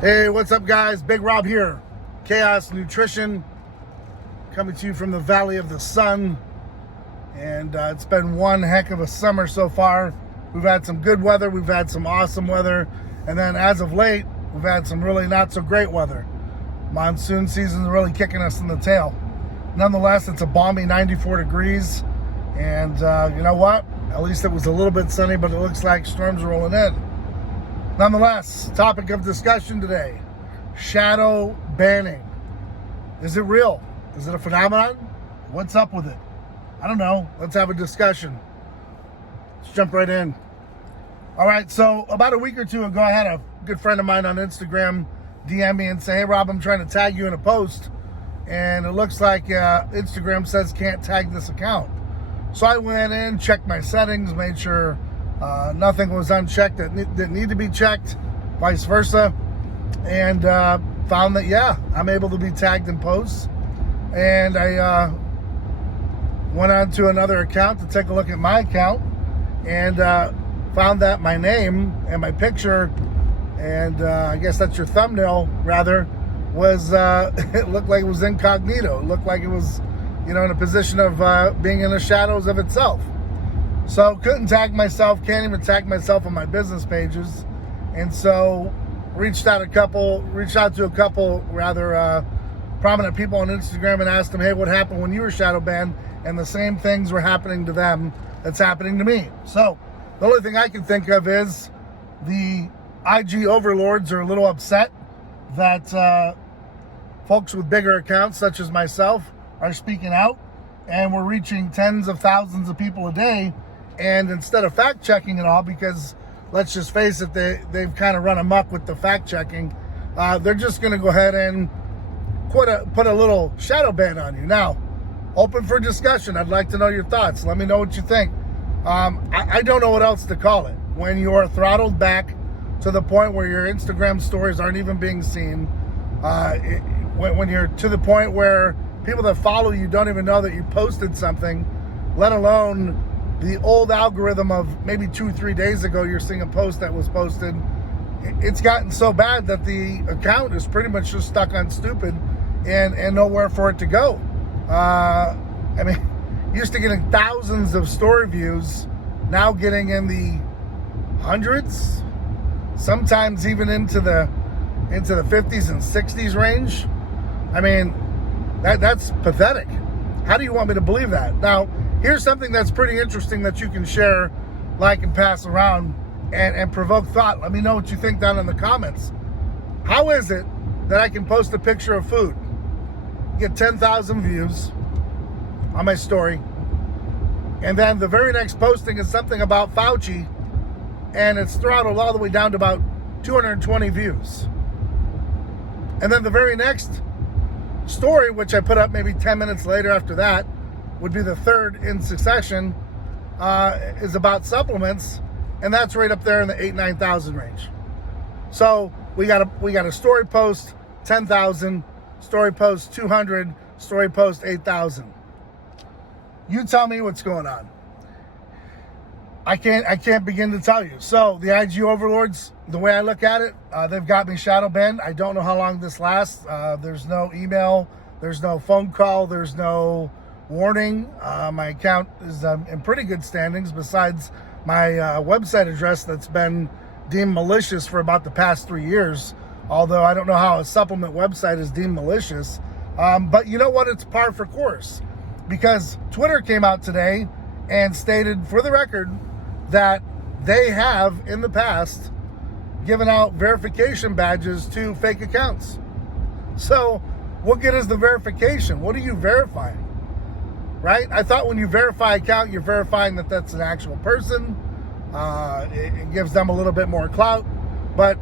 Hey, what's up, guys? Big Rob here. Chaos Nutrition, coming to you from the Valley of the Sun. And it's been one heck of a summer so far. We've had some good weather, we've had some awesome weather, and then as of late, we've had some really not so great weather. Monsoon season is really kicking us in the tail. Nonetheless, it's a balmy 94 degrees. And you know what? At least it was a little bit sunny, but it looks like storms are rolling in. Nonetheless, topic of discussion today, shadow banning. Is it real? Is it a phenomenon? What's up with it? I don't know. Let's have a discussion. Let's jump right in. All right, so about a week or two ago, I had a good friend of mine on Instagram DM me and say, hey, Rob, I'm trying to tag you in a post, and it looks like Instagram says can't tag this account. So I went in, checked my settings, made sure nothing was unchecked that didn't need to be checked, vice versa, and found that, yeah, I'm able to be tagged in posts. And I went on to another account to take a look at my account and found that my name and my picture, and I guess that's your thumbnail, rather, was, it looked like it was incognito. It looked like it was, in a position of being in the shadows of itself. So couldn't tag myself, can't even tag myself on my business pages. And so reached out to a couple prominent people on Instagram and asked them, hey, what happened when you were shadow banned? And the same things were happening to them that's happening to me. So the only thing I can think of is the IG overlords are a little upset that folks with bigger accounts such as myself are speaking out, and we're reaching tens of thousands of people a day. And instead of fact checking it all, because let's just face it, they've kind of run amok with the fact checking, they're just going to go ahead and put a little shadow ban on you. Now, open for discussion. I'd like to know your thoughts. Let me know what you think. I don't know what else to call it. When you're throttled back to the point where your Instagram stories aren't even being seen, when you're to the point where people that follow you don't even know that you posted something, let alone the old algorithm of maybe 2-3 days ago, you're seeing a post that was posted. It's gotten so bad that the account is pretty much just stuck on stupid and nowhere for it to go. Used to getting thousands of story views, now getting in the hundreds, sometimes even into the 50s and 60s range. That's pathetic. How do you want me to believe that? Now, here's something that's pretty interesting that you can share, like, and pass around and provoke thought. Let me know what you think down in the comments. How is it that I can post a picture of food, get 10,000 views on my story, and then the very next posting is something about Fauci, and it's throttled all the way down to about 220 views? And then the very next story, which I put up maybe 10 minutes later after that, would be the third in succession, is about supplements, and that's right up there in the 8,000-9,000 range. So we got a story post 10,000, story post 200, story post 8,000. You tell me what's going on. I can't begin to tell you. So the IG overlords, the way I look at it, they've got me shadow banned. I don't know how long this lasts. There's no email, there's no phone call, there's no warning. My account is in pretty good standings, besides my website address that's been deemed malicious for about the past 3 years. Although I don't know how a supplement website is deemed malicious. But you know what? It's par for course, because Twitter came out today and stated, for the record, that they have in the past given out verification badges to fake accounts. So what good is the verification? What are you verifying? Right? I thought when you verify an account, you're verifying that that's an actual person. It gives them a little bit more clout, but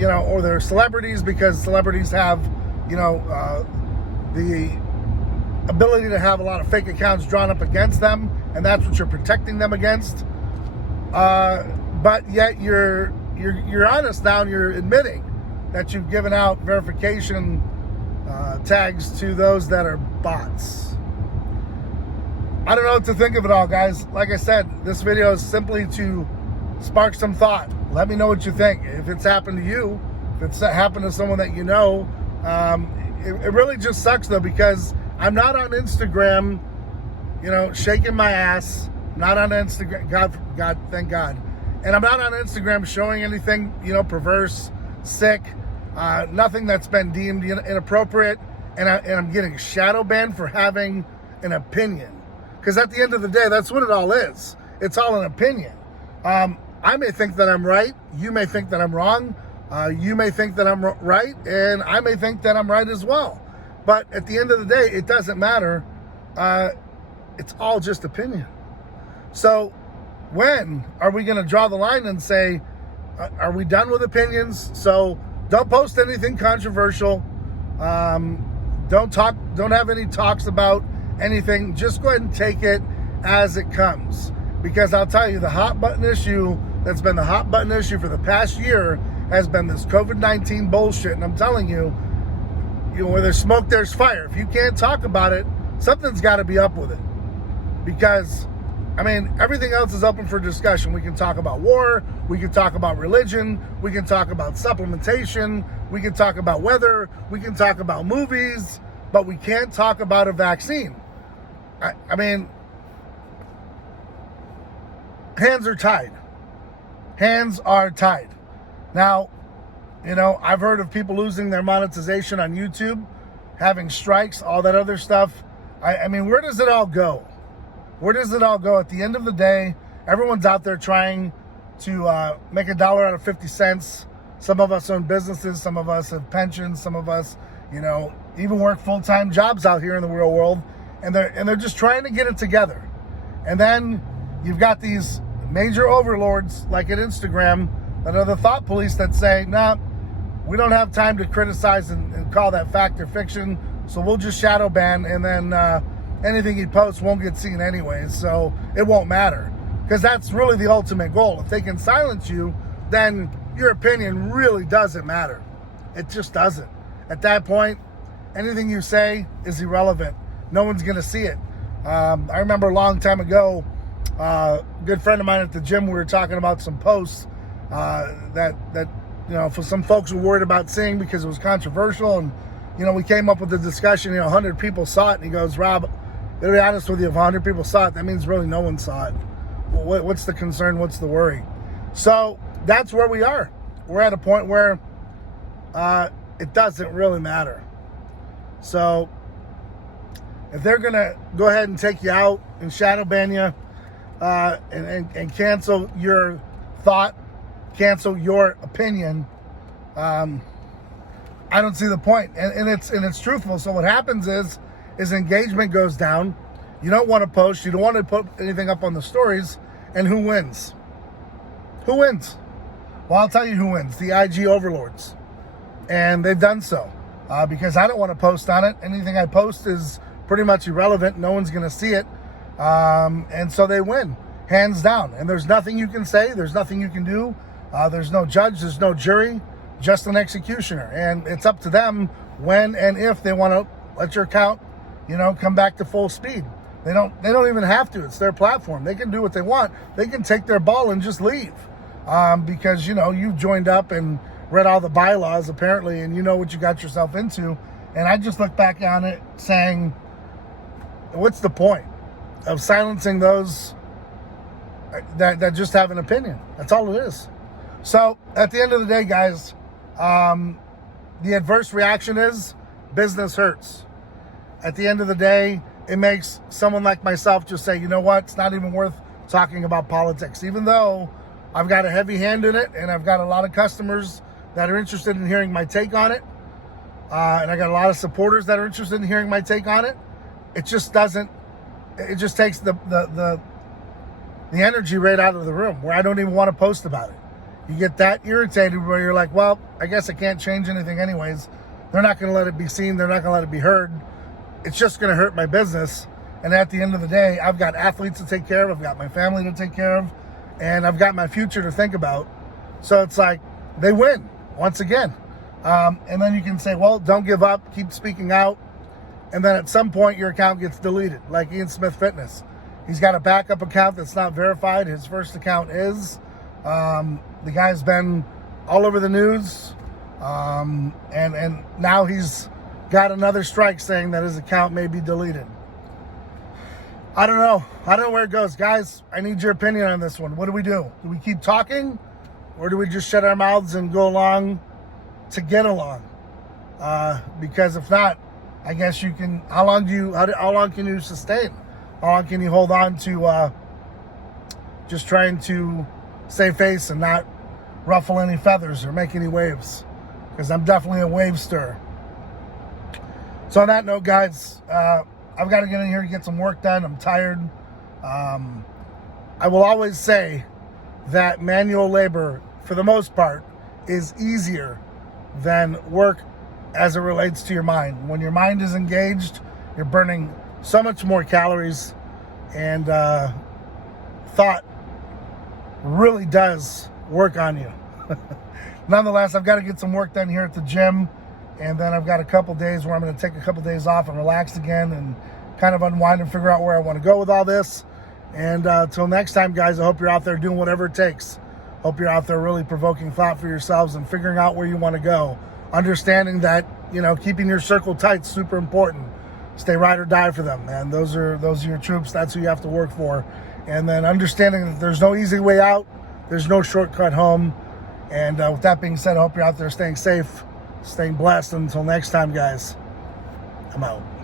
or they're celebrities, because celebrities have the ability to have a lot of fake accounts drawn up against them, and that's what you're protecting them against. But yet you're honest now, and you're admitting that you've given out verification tags to those that are bots. I don't know what to think of it all, guys. Like I said, this video is simply to spark some thought. Let me know what you think. If it's happened to you, if it's happened to someone that you know, it really just sucks though, because I'm not on Instagram, shaking my ass. I'm not on Instagram, God, thank God. And I'm not on Instagram showing anything, perverse, sick, nothing that's been deemed inappropriate. And I'm getting shadow banned for having an opinion. Because at the end of the day, that's what it all is. It's all an opinion. I may think that I'm right. You may think that I'm wrong. You may think that I'm right. And I may think that I'm right as well. But at the end of the day, it doesn't matter. It's all just opinion. So when are we going to draw the line and say, are we done with opinions? So don't post anything controversial. Don't have any talks about anything. Just go ahead and take it as it comes. Because I'll tell you, the hot button issue that's been the hot button issue for the past year has been this COVID-19 bullshit. And I'm telling you, where there's smoke, there's fire. If you can't talk about it, something's got to be up with it. Because, everything else is open for discussion. We can talk about war. We can talk about religion. We can talk about supplementation. We can talk about weather. We can talk about movies. But we can't talk about a vaccine. Hands are tied. Hands are tied. Now, I've heard of people losing their monetization on YouTube, having strikes, all that other stuff. Where does it all go? Where does it all go? At the end of the day, everyone's out there trying to make $1 out of 50 cents. Some of us own businesses. Some of us have pensions. Some of us, even work full-time jobs out here in the real world. And they're just trying to get it together. And then you've got these major overlords like at Instagram that are the thought police that say, nah, we don't have time to criticize and call that fact or fiction, so we'll just shadow ban, and then anything he posts won't get seen anyways, so it won't matter. Because that's really the ultimate goal. If they can silence you, then your opinion really doesn't matter. It just doesn't. At that point, anything you say is irrelevant. No one's going to see it. I remember a long time ago, a good friend of mine at the gym, we were talking about some posts that for some folks were worried about seeing because it was controversial. And, we came up with the discussion, 100 people saw it. And he goes, Rob, to be honest with you, if 100 people saw it, that means really no one saw it. Well, what's the concern? What's the worry? So that's where we are. We're at a point where it doesn't really matter. So if they're going to go ahead and take you out and shadow ban you and cancel your thought, cancel your opinion, I don't see the point. And it's truthful. So what happens is engagement goes down. You don't want to post. You don't want to put anything up on the stories. And who wins? Who wins? Well, I'll tell you who wins. The IG overlords. And they've done so. Because I don't want to post on it. Anything I post is pretty much irrelevant. No one's going to see it. And so they win. Hands down. And there's nothing you can say. There's nothing you can do. There's no judge. There's no jury. Just an executioner. And it's up to them when and if they want to let your account, come back to full speed. They don't even have to. It's their platform. They can do what they want. They can take their ball and just leave. Because, you've joined up and read all the bylaws apparently, and you know what you got yourself into. And I just look back on it saying, what's the point of silencing those that just have an opinion? That's all it is. So at the end of the day, guys, the adverse reaction is business hurts. At the end of the day, it makes someone like myself just say, you know what, it's not even worth talking about politics, even though I've got a heavy hand in it and I've got a lot of customers that are interested in hearing my take on it. And I got a lot of supporters that are interested in hearing my take on it. It just takes the energy right out of the room where I don't even want to post about it. You get that irritated where you're like, well, I guess I can't change anything anyways. They're not going to let it be seen. They're not going to let it be heard. It's just going to hurt my business. And at the end of the day, I've got athletes to take care of. I've got my family to take care of. And I've got my future to think about. So it's like they win once again. And then you can say, well, don't give up. Keep speaking out. And then at some point, your account gets deleted, like Ian Smith Fitness. He's got a backup account that's not verified. His first account is. The guy's been all over the news And now he's got another strike saying that his account may be deleted. I don't know where it goes. Guys, I need your opinion on this one. What do? Do we keep talking, or do we just shut our mouths and go along to get along? Because if not, I guess you can. How long can you sustain? How long can you hold on to just trying to save face and not ruffle any feathers or make any waves? Because I'm definitely a wave stirrer. So on that note, guys, I've got to get in here to get some work done. I'm tired. I will always say that manual labor, for the most part, is easier than work as it relates to your mind. When your mind is engaged, you're burning so much more calories, and thought really does work on you. Nonetheless, I've got to get some work done here at the gym, and then I've got a couple days where I'm going to take a couple days off and relax again and kind of unwind and figure out where I want to go with all this. And till next time, guys, I hope you're out there doing whatever it takes. Hope you're out there really provoking thought for yourselves and figuring out where you want to go. Understanding that, keeping your circle tight is super important. Stay ride or die for them, man. Those are your troops. That's who you have to work for. And then understanding that there's no easy way out. There's no shortcut home. And with that being said, I hope you're out there staying safe, staying blessed. Until next time, guys, I'm out.